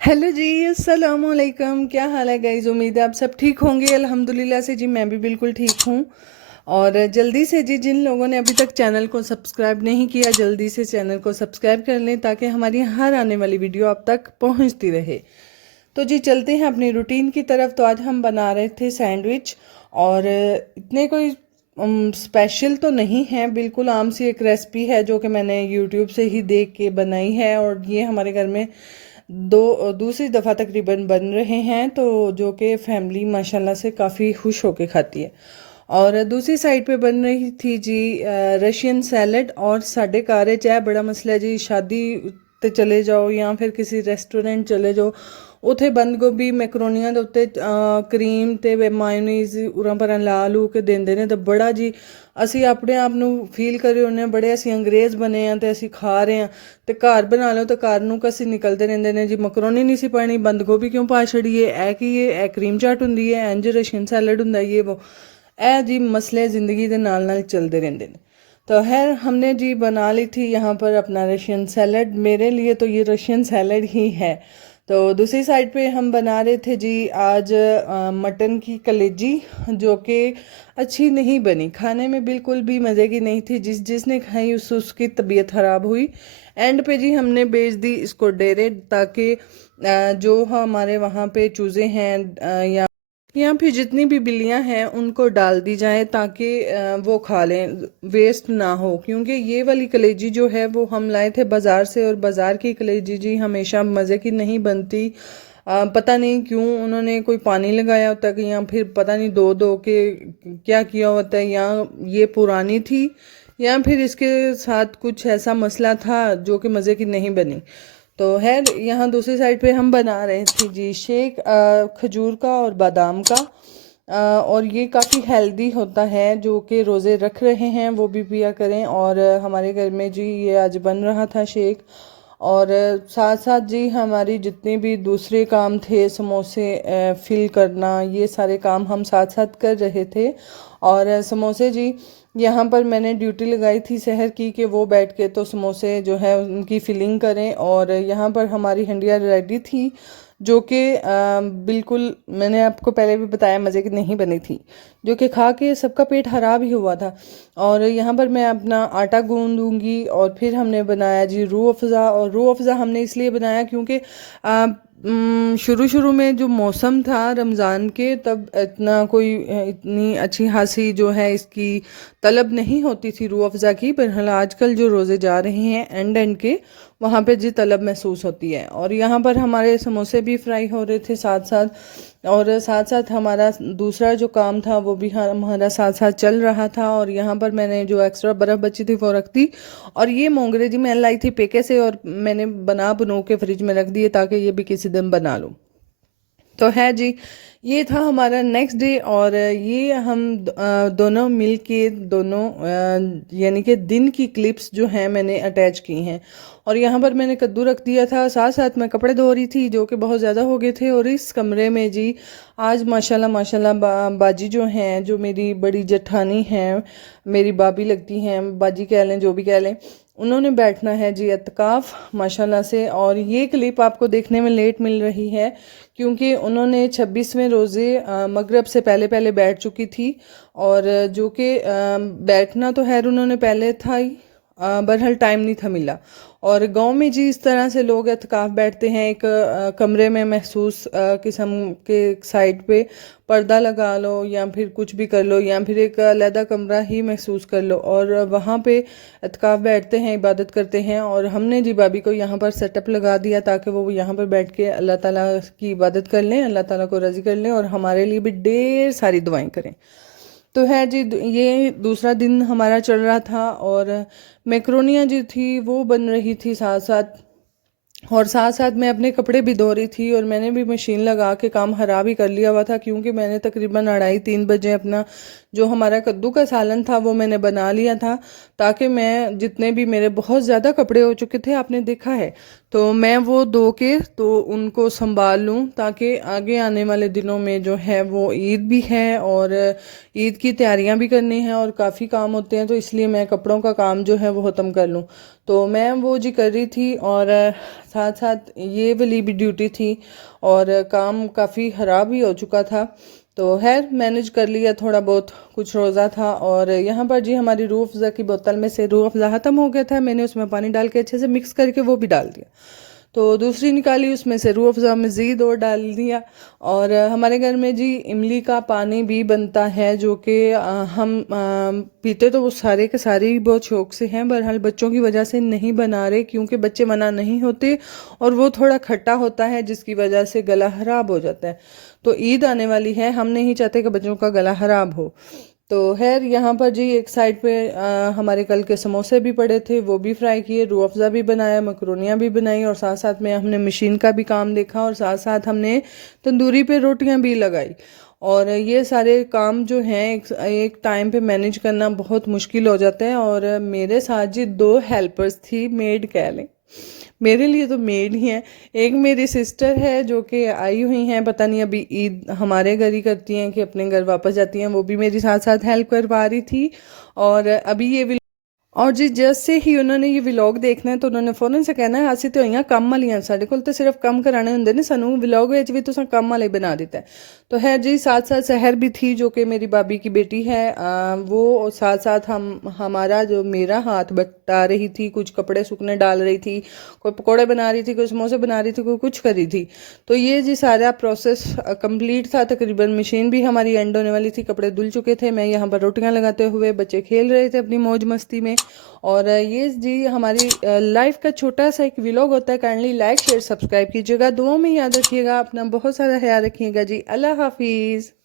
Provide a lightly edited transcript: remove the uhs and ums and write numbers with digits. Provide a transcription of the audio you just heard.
Hello जी, अस्सलाम वालेकुम। क्या हाल है गाइज? उम्मीद है आप सब ठीक होंगे। अल्हम्दुलिल्लाह से जी मैं भी बिल्कुल ठीक हूँ। और जल्दी से जी, जिन लोगों ने अभी तक चैनल को सब्सक्राइब नहीं किया, जल्दी से चैनल को सब्सक्राइब कर लें ताकि हमारी हर आने वाली वीडियो आप तक पहुँचती रहे। तो जी चलते हैं अपनी रूटीन की तरफ। तो आज हम बना रहे थे सैंडविच। और इतने कोई स्पेशल तो नहीं है, बिल्कुल आम सी एक रेसिपी है जो कि मैंने यूट्यूब से ही देख के बनाई है। और ये हमारे घर में दूसरी दफ़ा तकरीबन बन रहे हैं, तो जो कि फैमिली माशाल्लाह से काफ़ी खुश होके खाती है। और दूसरी साइड पे बन रही थी जी रशियन सैलड। और साढ़े घर चाहे बड़ा मसला है जी, शादी ते चले जाओ या फिर किसी रेस्टोरेंट चले जाओ, उथे बंद गोभी मैकरोनिया के उत्ते क्रीम ते मायोनीज उरां परां ला लू के देंदे ने। तो बड़ा जी ਅਸੀਂ ਆਪਣੇ ਆਪ ਨੂੰ ਫੀਲ ਕਰੇ ਹੁੰਦੇ ਹਾਂ ਬੜੇ ਅਸੀਂ ਅੰਗਰੇਜ਼ ਬਣੇ ਆ ਤੇ ਅਸੀਂ ਖਾ ਰਹੇ ਹਾਂ। ਤੇ ਘਰ ਬਣਾ ਲਓ ਤਾਂ ਘਰ ਨੂੰ ਕਸੀ ਨਿਕਲਦੇ ਰਹਿੰਦੇ ਨੇ ਜੀ, ਮਕਰੋਨੀ ਨਹੀਂ ਸੀ ਪਾਣੀ, ਬੰਦ ਗੋਭੀ ਕਿਉਂ ਪਾ ਛੜੀਏ, ਇਹ ਕੀ ਇਹ ਕਰੀਮ ਚਾਟ ਹੁੰਦੀ ਹੈ, ਇੰਜ ਰਸ਼ੀਅਨ ਸੈਲਡ ਹੁੰਦਾ ਇਹ वो। ਇਹ ਜੀ मसले ज़िंदगी के नाल नाल चलते रहते हैं। तो खैर हमने जी बना ली थी यहाँ पर अपना रशियन सैलड। मेरे लिए तो ये रशियन सैलड ही है। तो दूसरी साइड पे हम बना रहे थे जी आज मटन की कलेजी, जो कि अच्छी नहीं बनी, खाने में बिल्कुल भी मज़े की नहीं थी। जिसने खाई उसकी तबीयत ख़राब हुई। एंड पे जी हमने बेच दी इसको डेरे, ताकि जो हमारे वहाँ पे चूज़े हैं या फिर जितनी भी बिल्लियाँ हैं उनको डाल दी जाए, ताकि वो खा लें, वेस्ट ना हो। क्योंकि ये वाली कलेजी जो है वो हम लाए थे बाज़ार से, और बाज़ार की कलेजी जी हमेशा मज़े की नहीं बनती। पता नहीं क्यों उन्होंने कोई पानी लगाया होता है, या फिर पता नहीं दो दो के क्या किया होता है, या ये पुरानी थी, या फिर इसके साथ कुछ ऐसा मसला था जो कि मज़े की नहीं बनी। तो है यहाँ दूसरी साइड पे हम बना रहे थे जी शेक, खजूर का और बादाम का। और ये काफ़ी हेल्दी होता है, जो कि रोज़े रख रहे हैं वो भी पिया करें। और हमारे घर में जी ये आज बन रहा था शेक। और साथ साथ जी हमारी जितने भी दूसरे काम थे, समोसे फिल करना, ये सारे काम हम साथ साथ कर रहे थे। और समोसे जी यहाँ पर मैंने ड्यूटी लगाई थी शहर की, कि वो बैठ के तो समोसे जो है उनकी फिलिंग करें। और यहाँ पर हमारी हंडिया रेडी थी, जो कि बिल्कुल मैंने आपको पहले भी बताया मज़े की नहीं बनी थी, जो कि खा के सबका पेट ख़राब ही हुआ था। और यहाँ पर मैं अपना आटा गूंदूंगी। और फिर हमने बनाया जी रूह अफ़ज़ा। और रूह अफ़ज़ा हमने इसलिए बनाया क्योंकि शुरू शुरू में जो मौसम था रमज़ान के, तब इतना कोई इतनी अच्छी खासी जो है इसकी तलब नहीं होती थी रूह अफ़ज़ा की। पर हाल आजकल जो रोज़े जा रहे हैं एंड एंड के, वहाँ पे जी तलब महसूस होती है। और यहाँ पर हमारे समोसे भी फ्राई हो रहे थे साथ साथ। और साथ साथ हमारा दूसरा जो काम था वो भी हमारा साथ साथ चल रहा था। और यहाँ पर मैंने जो एक्स्ट्रा बर्फ़ बची थी वो रख दी। और ये मोंगरे जी मैं लाई थी पेके से, और मैंने बनो के फ्रिज में रख दिए ताकि ये भी किसी दिन बना लूँ। तो है जी, ये था हमारा नेक्स्ट डे। और ये हम दोनों मिल के दोनों यानी कि दिन की क्लिप्स जो हैं मैंने अटैच की हैं। और यहाँ पर मैंने कद्दू रख दिया था, साथ साथ मैं कपड़े धो रही थी जो कि बहुत ज़्यादा हो गए थे। और इस कमरे में जी आज माशाल्लाह माशाल्लाह बाजी जो हैं, जो मेरी बड़ी जेठानी हैं, मेरी भाभी लगती हैं, बाजी कह लें जो भी कह लें, उन्होंने बैठना है जी एतकाफ़ माशाल्लाह से। और ये क्लिप आपको देखने में लेट मिल रही है क्योंकि उन्होंने 26वें रोज़े मगरिब से पहले पहले बैठ चुकी थी। और जो कि बैठना तो खैर उन्होंने पहले था ही, बहरहाल टाइम नहीं था मिला। और गांव में जी इस तरह से लोग एतकाफ़ बैठते हैं, एक कमरे में महसूस किस्म के साइड पे पर्दा लगा लो या फिर कुछ भी कर लो, या फिर एक अलहदा कमरा ही महसूस कर लो, और वहाँ पे एतकाफ़ बैठते हैं, इबादत करते हैं। और हमने जी भाभी को यहाँ पर सेटअप लगा दिया ताकि वो यहाँ पर बैठ के अल्लाह ताला की इबादत कर लें, अल्लाह ताला को राज़ी कर लें, और हमारे लिए भी ढेर सारी दुआएं करें। तो है जी ये दूसरा दिन हमारा चल रहा था। और मैक्रोनियाँ जो थी वो बन रही थी साथ साथ। और साथ साथ मैं अपने कपड़े भी धो रही थी, और मैंने भी मशीन लगा के काम ख़राब ही कर लिया हुआ था, क्योंकि मैंने तकरीबन 2:30-3 बजे अपना जो हमारा कद्दू का सालन था वो मैंने बना लिया था, ताकि मैं जितने भी मेरे बहुत ज़्यादा कपड़े हो चुके थे आपने देखा है। तो मैं वो धो के तो उनको संभाल लूँ, ताकि आगे आने वाले दिनों में जो है वो ईद भी है और ईद की तैयारियां भी करनी है और काफ़ी काम होते हैं, तो इसलिए मैं कपड़ों का काम जो है वो ख़त्म कर लूँ। तो मैं वो जी कर रही थी और साथ साथ ये वाली भी ड्यूटी थी और काम काफ़ी ख़राब भी हो चुका था। तो खैर मैनेज कर लिया थोड़ा बहुत, कुछ रोज़ा था। और यहाँ पर जी हमारी रूह अफ़ज़ा की बोतल में से रूह अफ़ज़ा ख़त्म हो गया था, मैंने उसमें पानी डाल के अच्छे से मिक्स करके वो भी डाल दिया। तो दूसरी निकाली, उसमें से रूह अफ़ज़ा मज़ीद और डाल दिया। और हमारे घर में जी इमली का पानी भी बनता है, जो कि हम पीते तो वो सारे के सारे ही बहुत शौक से हैं, बहरहाल बच्चों की वजह से नहीं बना रहे, क्योंकि बच्चे मना नहीं होते और वो थोड़ा खट्टा होता है, जिसकी वजह से गला ख़राब हो जाता है। तो ईद आने वाली है, हम नहीं चाहते कि बच्चों का गला ख़राब हो। तो खैर यहाँ पर जी एक साइड पे हमारे कल के समोसे भी पड़े थे, वो भी फ्राई किए, रूह अफ़ज़ा भी बनाया, मकरोनियाँ भी बनाई, और साथ साथ में हमने मशीन का भी काम देखा और साथ साथ हमने तंदूरी पे रोटियां भी लगाई। और ये सारे काम जो हैं एक टाइम पे मैनेज करना बहुत मुश्किल हो जाता है। और मेरे साथ जी दो हेल्पर्स थी, मेड कह लें, मेरे लिए तो मेड ही हैं। एक मेरी सिस्टर है जो कि आई हुई हैं, पता नहीं अभी ईद हमारे घर ही करती हैं कि अपने घर वापस जाती हैं, वो भी मेरी साथ साथ हेल्प करवा रही थी। और अभी ये और जी जैसे ही उन्होंने ये व्लॉग देखना है तो उन्होंने फ़ौरन से कहना है, ਅਸੀਂ तो ਹੋਈਆਂ ਕੰਮ ਵਾਲੀਆਂ, ਸਾਡੇ ਕੋਲ तो सिर्फ ਕੰਮ कराने ਹੁੰਦੇ ने, सानू व्लॉग ਵਿੱਚ भी तुसा ਕੰਮ वाले बना देता है। तो है जी साथ साथ सहर भी थी, जो कि मेरी भाभी की बेटी है, वो साथ साथ हमारा जो मेरा हाथ बटा रही थी, कुछ कपड़े सूखने डाल रही थी, कोई पकौड़े बना रही थी, कोई समोसे बना रही थी, कोई कुछ कर रही थी। तो ये जी सारा प्रोसेस कंप्लीट था तकरीबन। मशीन भी हमारी एंड होने वाली थी, कपड़े धुल चुके थे, मैं यहाँ पर रोटियाँ लगाते हुए, बच्चे खेल रहे थे अपनी मौज मस्ती में। और ये जी हमारी लाइफ का छोटा सा एक व्लॉग होता है। काइंडली लाइक शेयर सब्सक्राइब कीजिएगा, दुआओं में याद रखिएगा, अपना बहुत सारा ख्याल रखिएगा जी। अल्लाह हाफिज़।